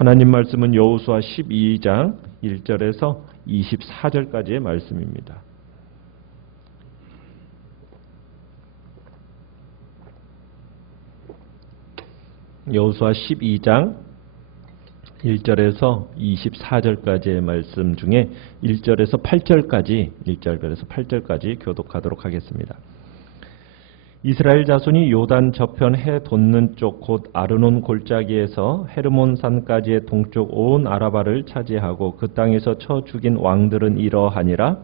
하나님 말씀은 여호수아 12장 1절에서 24절까지의 말씀입니다. 여호수아 12장 1절에서 24절까지의 말씀 중에 1절에서 8절까지 교독하도록 하겠습니다. 이스라엘 자손이 요단 저편 해 돋는 쪽 곧 아르논 골짜기에서 헤르몬 산까지의 동쪽 온 아라바를 차지하고 그 땅에서 쳐 죽인 왕들은 이러하니라.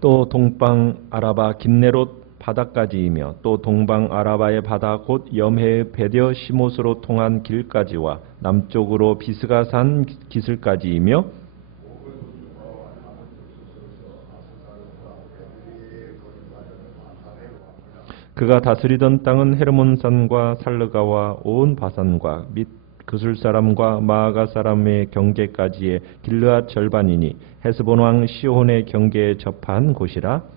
또 동방 아라바 긴네롯 바다까지이며 또 동방 아라바의 바다 곧 염해의 베델 시못으로 통한 길까지와 남쪽으로 비스가산 기슭까지이며 그가 다스리던 땅은 헤르몬산과 살르가와 온 바산과 및 그술 사람과 마아가 사람의 경계까지의 길르앗 절반이니 헤스본 왕 시혼의 경계에 접한 곳이라.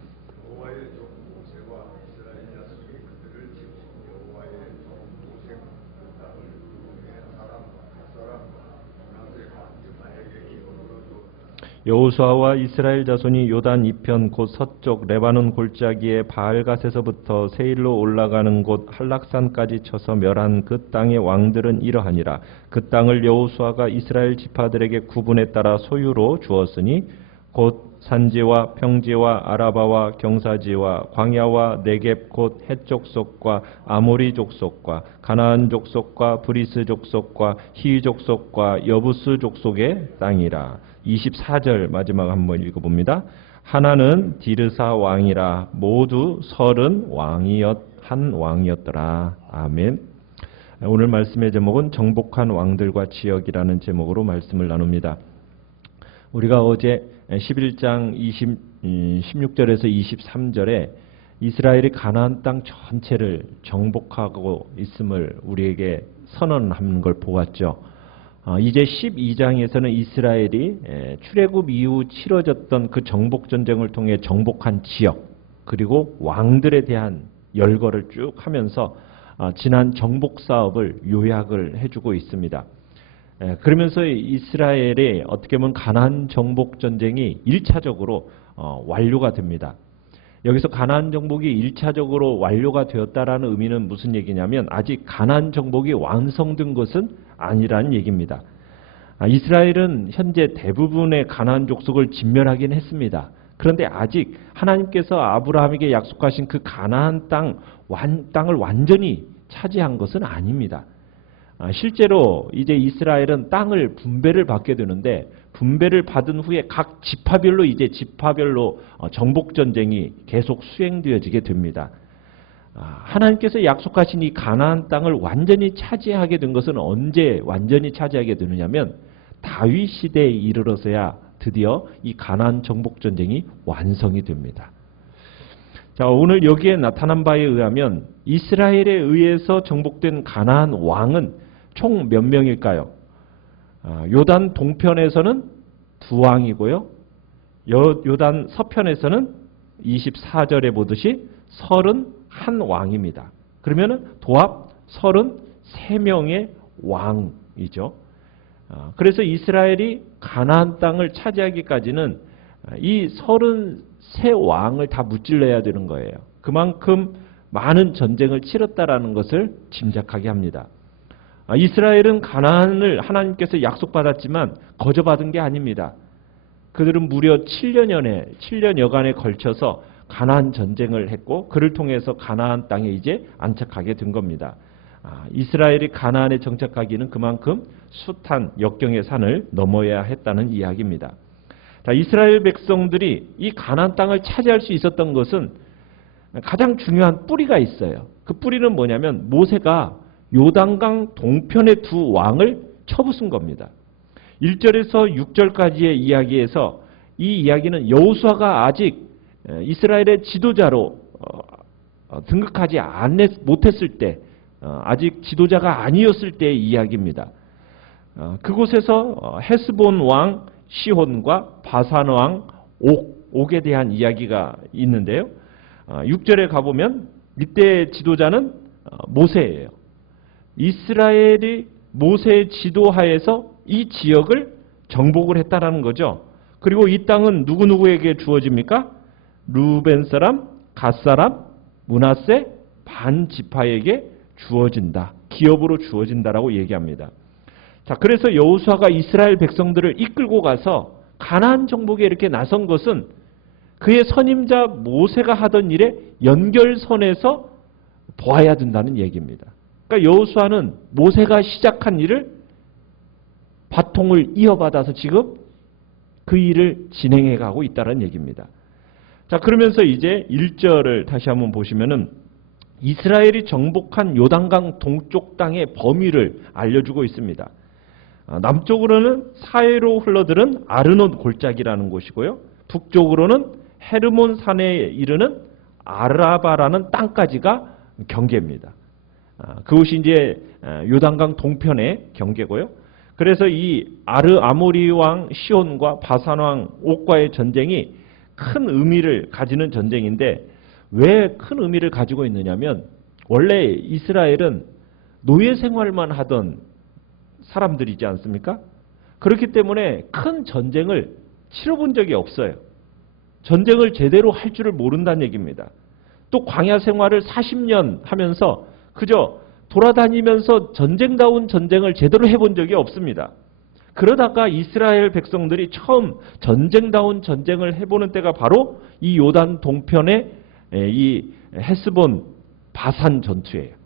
여호수아와 이스라엘 자손이 요단 이편 곧 서쪽 레바논 골짜기의 바알갓에서부터 세일로 올라가는 곳 한락산까지 쳐서 멸한 그 땅의 왕들은 이러하니라. 그 땅을 여호수아가 이스라엘 지파들에게 구분에 따라 소유로 주었으니 곧 산지와 평지와 아라바와 경사지와 광야와 네겝 곧 헷 족속과 아모리 족속과 가나안 족속과 브리스 족속과 히 족속과 여부스 족속의 땅이라. 24절 마지막 한번 읽어봅니다. 하나는 디르사 왕이라 모두 30 한 왕이었더라. 아멘. 오늘 말씀의 제목은 정복한 왕들과 지역이라는 제목으로 말씀을 나눕니다. 우리가 어제 11장 16절에서 23절에 이스라엘이 가나안 땅 전체를 정복하고 있음을 우리에게 선언하는 걸 보았죠. 이제 12장에서는 이스라엘이 출애굽 이후 치러졌던 그 정복 전쟁을 통해 정복한 지역 그리고 왕들에 대한 열거를 쭉 하면서 지난 정복 사업을 요약을 해주고 있습니다. 그러면서 이스라엘의 어떻게 보면 가나안 정복 전쟁이 1차적으로 완료가 됩니다. 여기서 가나안 정복이 1차적으로 완료가 되었다라는 의미는 무슨 얘기냐면 아직 가나안 정복이 완성된 것은 아니라는 얘기입니다. 이스라엘은 현재 대부분의 가나안 족속을 진멸하긴 했습니다. 그런데 아직 하나님께서 아브라함에게 약속하신 그 가나안 땅을 완전히 차지한 것은 아닙니다. 실제로 이제 이스라엘은 땅을 분배를 받게 되는데 분배를 받은 후에 각 지파별로 정복 전쟁이 계속 수행되어지게 됩니다. 하나님께서 약속하신 이 가나안 땅을 완전히 차지하게 된 것은 언제 완전히 차지하게 되느냐면 다윗 시대에 이르러서야 드디어 이 가나안 정복 전쟁이 완성이 됩니다. 자, 오늘 여기에 나타난 바에 의하면 이스라엘에 의해서 정복된 가나안 왕은 총 몇 명일까요? 요단 동편에서는 2왕이고요. 요단 서편에서는 24절에 보듯이 31왕입니다. 그러면 도합 33명의 왕이죠. 그래서 이스라엘이 가나안 땅을 차지하기까지는 이 33왕을 다 무찔러야 되는 거예요. 그만큼 많은 전쟁을 치렀다라는 것을 짐작하게 합니다. 이스라엘은 가나안을 하나님께서 약속받았지만 거저받은 게 아닙니다. 그들은 무려 7년여간에 걸쳐서 가나안 전쟁을 했고 그를 통해서 가나안 땅에 이제 안착하게 된 겁니다. 이스라엘이 가나안에 정착하기는 그만큼 숱한 역경의 산을 넘어야 했다는 이야기입니다. 자, 이스라엘 백성들이 이 가나안 땅을 차지할 수 있었던 것은 가장 중요한 뿌리가 있어요. 그 뿌리는 뭐냐면 모세가 요단강 동편의 2왕을 쳐부순 겁니다. 1절에서 6절까지의 이야기에서 이 이야기는 여호수아가 아직 이스라엘의 지도자로 등극하지 못했을 때 아직 지도자가 아니었을 때의 이야기입니다. 그곳에서 헤스본 왕 시혼과 바산 왕 옥에 대한 이야기가 있는데요. 6절에 가보면 이때 지도자는 모세예요. 이스라엘이 모세의 지도하에서 이 지역을 정복을 했다라는 거죠. 그리고 이 땅은 누구누구에게 주어집니까? 루벤 사람, 갓 사람, 므낫세 반 지파에게 주어진다. 기업으로 주어진다라고 얘기합니다. 자, 그래서 여호수아가 이스라엘 백성들을 이끌고 가서 가나안 정복에 이렇게 나선 것은 그의 선임자 모세가 하던 일의 연결선에서 보아야 된다는 얘기입니다. 그러니까 여호수아는 모세가 시작한 일을 바통을 이어받아서 지금 그 일을 진행해 가고 있다는 얘기입니다. 자, 그러면서 이제 1절을 다시 한번 보시면은 이스라엘이 정복한 요단강 동쪽 땅의 범위를 알려주고 있습니다. 남쪽으로는 사해로 흘러들은 아르논 골짜기라는 곳이고요. 북쪽으로는 헤르몬 산에 이르는 아라바라는 땅까지가 경계입니다. 그곳이 이제 요단강 동편의 경계고요. 그래서 이 아모리 왕 시온과 바산 왕 옥과의 전쟁이 큰 의미를 가지는 전쟁인데 왜 큰 의미를 가지고 있느냐면 원래 이스라엘은 노예 생활만 하던 사람들이지 않습니까? 그렇기 때문에 큰 전쟁을 치러본 적이 없어요. 전쟁을 제대로 할 줄을 모른다는 얘기입니다. 또 광야 생활을 40년 하면서 그저 돌아다니면서 전쟁다운 전쟁을 제대로 해본 적이 없습니다. 그러다가 이스라엘 백성들이 처음 전쟁다운 전쟁을 해보는 때가 바로 이 요단 동편의 이 헤스본 바산 전투예요.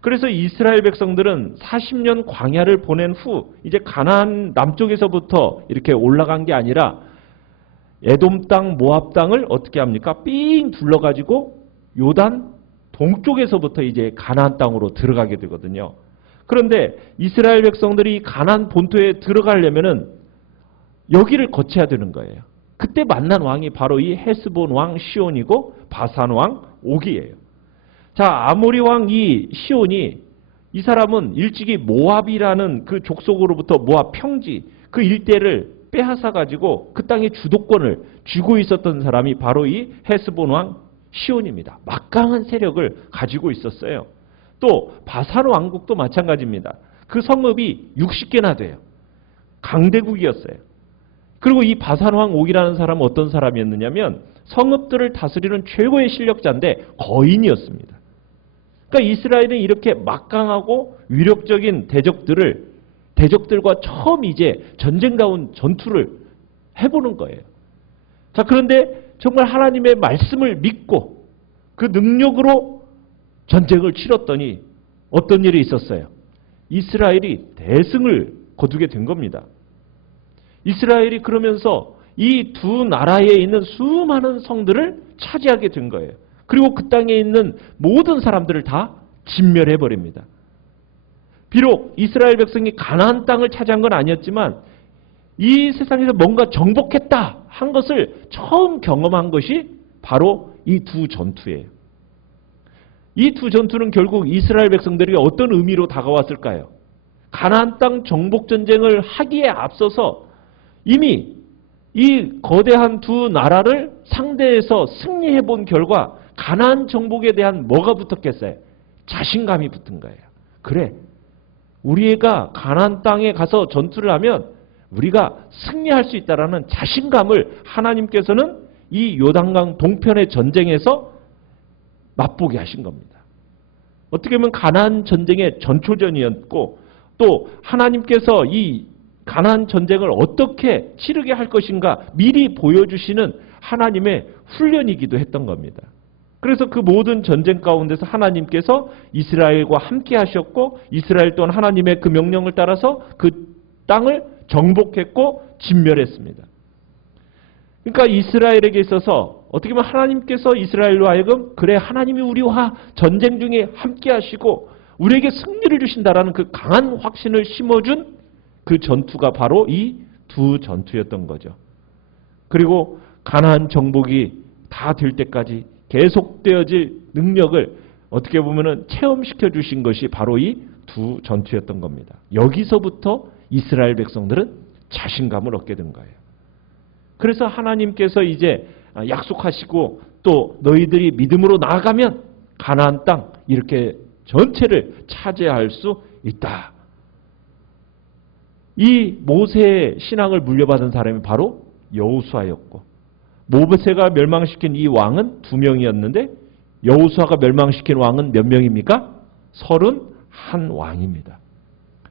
그래서 이스라엘 백성들은 40년 광야를 보낸 후 이제 가나안 남쪽에서부터 이렇게 올라간 게 아니라 에돔 땅, 모압 땅을 어떻게 합니까? 삥 둘러가지고 요단 동쪽에서부터 이제 가나안 땅으로 들어가게 되거든요. 그런데 이스라엘 백성들이 가나안 본토에 들어가려면은 여기를 거쳐야 되는 거예요. 그때 만난 왕이 바로 이 헤스본 왕 시온이고 바산 왕 옥이에요. 자, 아모리 왕 이 시온이 이 사람은 일찍이 모압이라는 그 족속으로부터 모압 평지 그 일대를 빼앗아 가지고 그 땅의 주도권을 쥐고 있었던 사람이 바로 이 헤스본 왕 시온입니다. 막강한 세력을 가지고 있었어요. 또 바산 왕국도 마찬가지입니다. 그 성읍이 60개나 돼요. 강대국이었어요. 그리고 이 바산 왕 옥이라는 사람은 어떤 사람이었느냐면 성읍들을 다스리는 최고의 실력자인데 거인이었습니다. 그러니까 이스라엘은 이렇게 막강하고 위력적인 대적들과 처음 이제 전쟁다운 전투를 해보는 거예요. 자, 그런데 정말 하나님의 말씀을 믿고 그 능력으로 전쟁을 치렀더니 어떤 일이 있었어요? 이스라엘이 대승을 거두게 된 겁니다. 이스라엘이 그러면서 이 두 나라에 있는 수많은 성들을 차지하게 된 거예요. 그리고 그 땅에 있는 모든 사람들을 다 진멸해 버립니다. 비록 이스라엘 백성이 가나안 땅을 차지한 건 아니었지만 이 세상에서 뭔가 정복했다 한 것을 처음 경험한 것이 바로 이 두 전투예요. 이 두 전투는 결국 이스라엘 백성들에게 어떤 의미로 다가왔을까요? 가나안 땅 정복 전쟁을 하기에 앞서서 이미 이 거대한 두 나라를 상대해서 승리해 본 결과 가나안 정복에 대한 뭐가 붙었겠어요? 자신감이 붙은 거예요. 그래, 우리가 가나안 땅에 가서 전투를 하면 우리가 승리할 수 있다라는 자신감을 하나님께서는 이 요단강 동편의 전쟁에서 맛보게 하신 겁니다. 어떻게 보면 가나안 전쟁의 전초전이었고 또 하나님께서 이 가나안 전쟁을 어떻게 치르게 할 것인가 미리 보여주시는 하나님의 훈련이기도 했던 겁니다. 그래서 그 모든 전쟁 가운데서 하나님께서 이스라엘과 함께 하셨고 이스라엘 또한 하나님의 그 명령을 따라서 그 땅을 정복했고 진멸했습니다. 그러니까 이스라엘에게 있어서 어떻게 보면 하나님께서 이스라엘로 하여금 그래 하나님이 우리와 전쟁 중에 함께 하시고 우리에게 승리를 주신다라는 그 강한 확신을 심어준 그 전투가 바로 이 두 전투였던 거죠. 그리고 가나안 정복이 다 될 때까지 계속되어질 능력을 어떻게 보면은 체험시켜 주신 것이 바로 이 두 전투였던 겁니다. 여기서부터 이스라엘 백성들은 자신감을 얻게 된 거예요. 그래서 하나님께서 이제 약속하시고 또 너희들이 믿음으로 나아가면 가나안 땅 이렇게 전체를 차지할 수 있다. 이 모세의 신앙을 물려받은 사람이 바로 여호수아였고, 모세가 멸망시킨 이 왕은 2명이었는데 여호수아가 멸망시킨 왕은 몇 명입니까? 31왕입니다.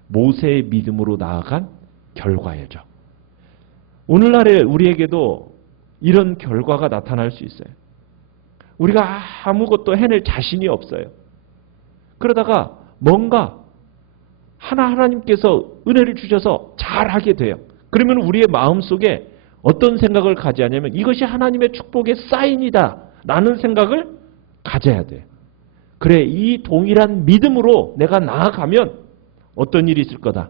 모세의 믿음으로 나아간 결과예죠. 오늘날에 우리에게도 이런 결과가 나타날 수 있어요. 우리가 아무것도 해낼 자신이 없어요. 그러다가 뭔가 하나님께서 은혜를 주셔서 잘하게 돼요. 그러면 우리의 마음속에 어떤 생각을 가져야냐면 이것이 하나님의 축복의 사인이다 라는 생각을 가져야 돼요. 그래, 이 동일한 믿음으로 내가 나아가면 어떤 일이 있을 거다.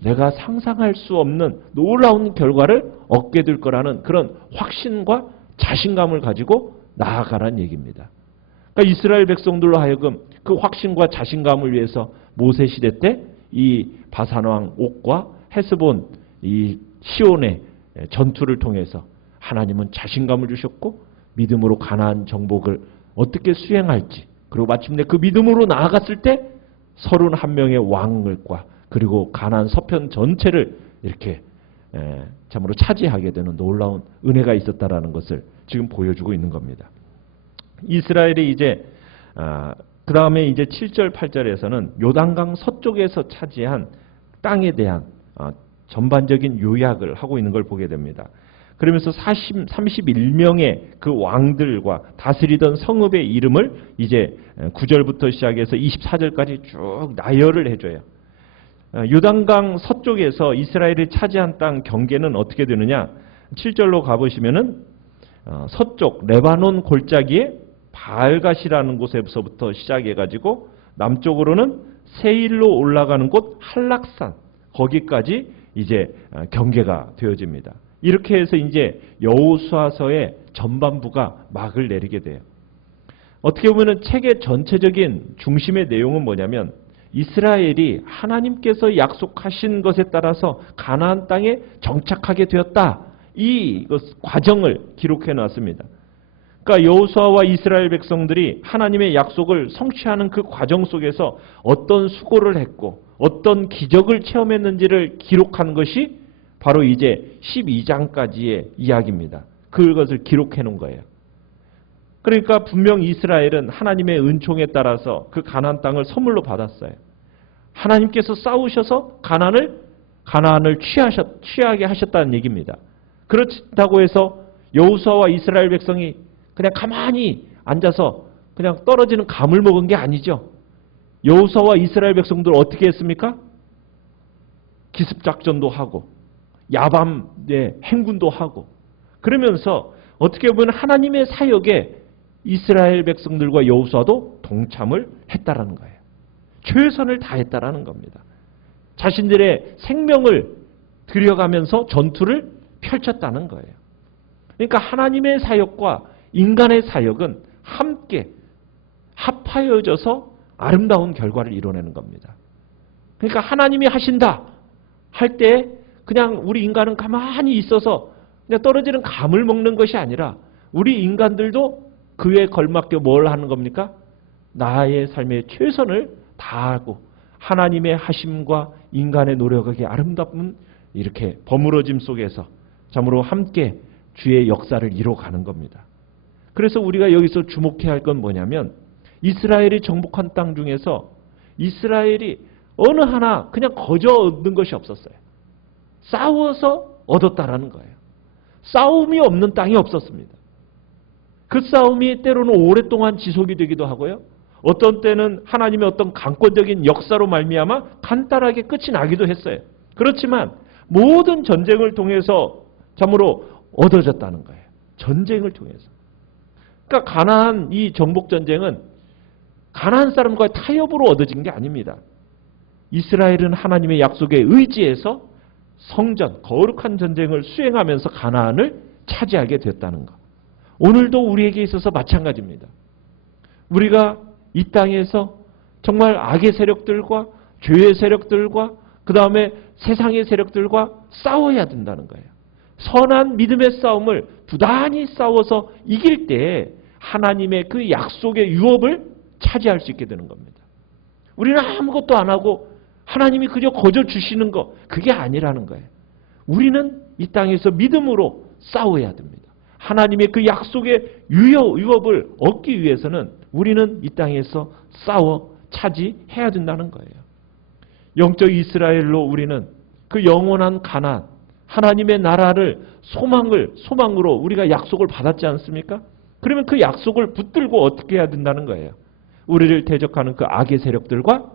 내가 상상할 수 없는 놀라운 결과를 얻게 될 거라는 그런 확신과 자신감을 가지고 나아가라는 얘기입니다. 그러니까 이스라엘 백성들로 하여금 그 확신과 자신감을 위해서 모세 시대 때 이 바산왕 옥과 헤스본 이 시온의 전투를 통해서 하나님은 자신감을 주셨고 믿음으로 가나안 정복을 어떻게 수행할지, 그리고 마침내 그 믿음으로 나아갔을 때 31명의 왕을과 그리고 가나안 서편 전체를 이렇게 참으로 차지하게 되는 놀라운 은혜가 있었다라는 것을 지금 보여주고 있는 겁니다. 이스라엘이 이제 그 다음에 이제 7절 8절에서는 요단강 서쪽에서 차지한 땅에 대한 전반적인 요약을 하고 있는 걸 보게 됩니다. 그러면서 31명의 그 왕들과 다스리던 성읍의 이름을 이제 9절부터 시작해서 24절까지 쭉 나열을 해줘요. 요단강 서쪽에서 이스라엘이 차지한 땅 경계는 어떻게 되느냐? 7절로 가보시면은 서쪽 레바논 골짜기에 바알갓이라는 곳에서부터 시작해가지고 남쪽으로는 세일로 올라가는 곳 할락산, 거기까지 이제 경계가 되어집니다. 이렇게 해서 이제 여호수아서의 전반부가 막을 내리게 돼요. 어떻게 보면은 책의 전체적인 중심의 내용은 뭐냐면 이스라엘이 하나님께서 약속하신 것에 따라서 가나안 땅에 정착하게 되었다. 이 과정을 기록해 놨습니다. 그러니까 여호수아와 이스라엘 백성들이 하나님의 약속을 성취하는 그 과정 속에서 어떤 수고를 했고 어떤 기적을 체험했는지를 기록한 것이 바로 이제 12장까지의 이야기입니다. 그것을 기록해 놓은 거예요. 그러니까 분명 이스라엘은 하나님의 은총에 따라서 그 가나안 땅을 선물로 받았어요. 하나님께서 싸우셔서 가나안을 취하게 하셨다는 얘기입니다. 그렇다고 해서 여호수아와 이스라엘 백성이 그냥 가만히 앉아서 그냥 떨어지는 감을 먹은 게 아니죠. 여호수아와 이스라엘 백성들 어떻게 했습니까? 기습작전도 하고 야밤에 행군도 하고 그러면서 어떻게 보면 하나님의 사역에 이스라엘 백성들과 여호수아도 동참을 했다라는 거예요. 최선을 다했다라는 겁니다. 자신들의 생명을 들여가면서 전투를 펼쳤다는 거예요. 그러니까 하나님의 사역과 인간의 사역은 함께 합하여져서 아름다운 결과를 이뤄내는 겁니다. 그러니까 하나님이 하신다 할 때 그냥 우리 인간은 가만히 있어서 그냥 떨어지는 감을 먹는 것이 아니라 우리 인간들도 그에 걸맞게 뭘 하는 겁니까? 나의 삶의 최선을 다하고 하나님의 하심과 인간의 노력의 아름다운 이렇게 버무러짐 속에서 참으로 함께 주의 역사를 이뤄가는 겁니다. 그래서 우리가 여기서 주목해야 할 건 뭐냐면 이스라엘이 정복한 땅 중에서 이스라엘이 어느 하나 그냥 거저 얻는 것이 없었어요. 싸워서 얻었다라는 거예요. 싸움이 없는 땅이 없었습니다. 그 싸움이 때로는 오랫동안 지속이 되기도 하고요. 어떤 때는 하나님의 어떤 강권적인 역사로 말미암아 간단하게 끝이 나기도 했어요. 그렇지만 모든 전쟁을 통해서 참으로 얻어졌다는 거예요. 전쟁을 통해서. 그러니까 가나안 이 정복 전쟁은 가나안 사람과의 타협으로 얻어진 게 아닙니다. 이스라엘은 하나님의 약속에 의지해서 성전, 거룩한 전쟁을 수행하면서 가나안을 차지하게 됐다는 것. 오늘도 우리에게 있어서 마찬가지입니다. 우리가 이 땅에서 정말 악의 세력들과 죄의 세력들과 그 다음에 세상의 세력들과 싸워야 된다는 거예요. 선한 믿음의 싸움을 부단히 싸워서 이길 때 하나님의 그 약속의 유업을 차지할 수 있게 되는 겁니다. 우리는 아무것도 안 하고 하나님이 그저 거저 주시는 거, 그게 아니라는 거예요. 우리는 이 땅에서 믿음으로 싸워야 됩니다. 하나님의 그 약속의 유업을 얻기 위해서는 우리는 이 땅에서 싸워 차지해야 된다는 거예요. 영적 이스라엘로 우리는 그 영원한 가나안, 하나님의 나라를 소망으로 우리가 약속을 받았지 않습니까? 그러면 그 약속을 붙들고 어떻게 해야 된다는 거예요. 우리를 대적하는 그 악의 세력들과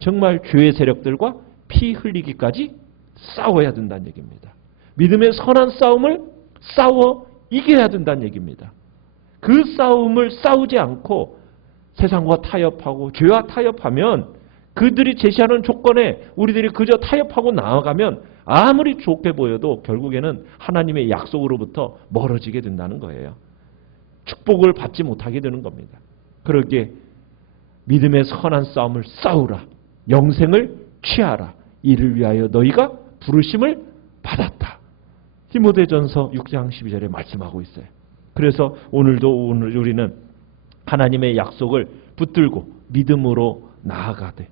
정말 죄의 세력들과 피 흘리기까지 싸워야 된다는 얘기입니다. 믿음의 선한 싸움을 싸워 이겨야 된다는 얘기입니다. 그 싸움을 싸우지 않고 세상과 타협하고 죄와 타협하면 그들이 제시하는 조건에 우리들이 그저 타협하고 나아가면 아무리 좋게 보여도 결국에는 하나님의 약속으로부터 멀어지게 된다는 거예요. 축복을 받지 못하게 되는 겁니다. 그러기에 믿음의 선한 싸움을 싸우라. 영생을 취하라. 이를 위하여 너희가 부르심을 받았다. 디모데전서 6장 12절에 말씀하고 있어요. 그래서 오늘 우리는 하나님의 약속을 붙들고 믿음으로 나아가되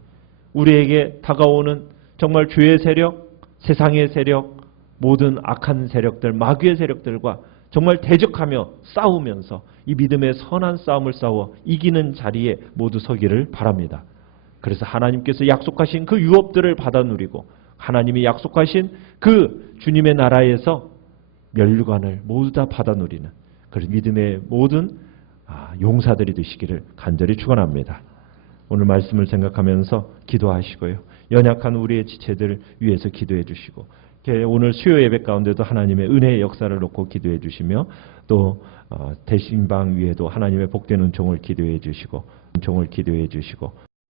우리에게 다가오는 정말 죄의 세력, 세상의 세력, 모든 악한 세력들, 마귀의 세력들과 정말 대적하며 싸우면서 이 믿음의 선한 싸움을 싸워 이기는 자리에 모두 서기를 바랍니다. 그래서 하나님께서 약속하신 그 유업들을 받아 누리고 하나님이 약속하신 그 주님의 나라에서 면류관을 모두 다 받아 누리는 그런 믿음의 모든 용사들이 되시기를 간절히 축원합니다. 오늘 말씀을 생각하면서 기도하시고요. 연약한 우리의 지체들 위해서 기도해 주시고 오늘 수요 예배 가운데도 하나님의 은혜의 역사를 놓고 기도해 주시며 또 대신방 위에도 하나님의 복된 은총을 기도해 주시고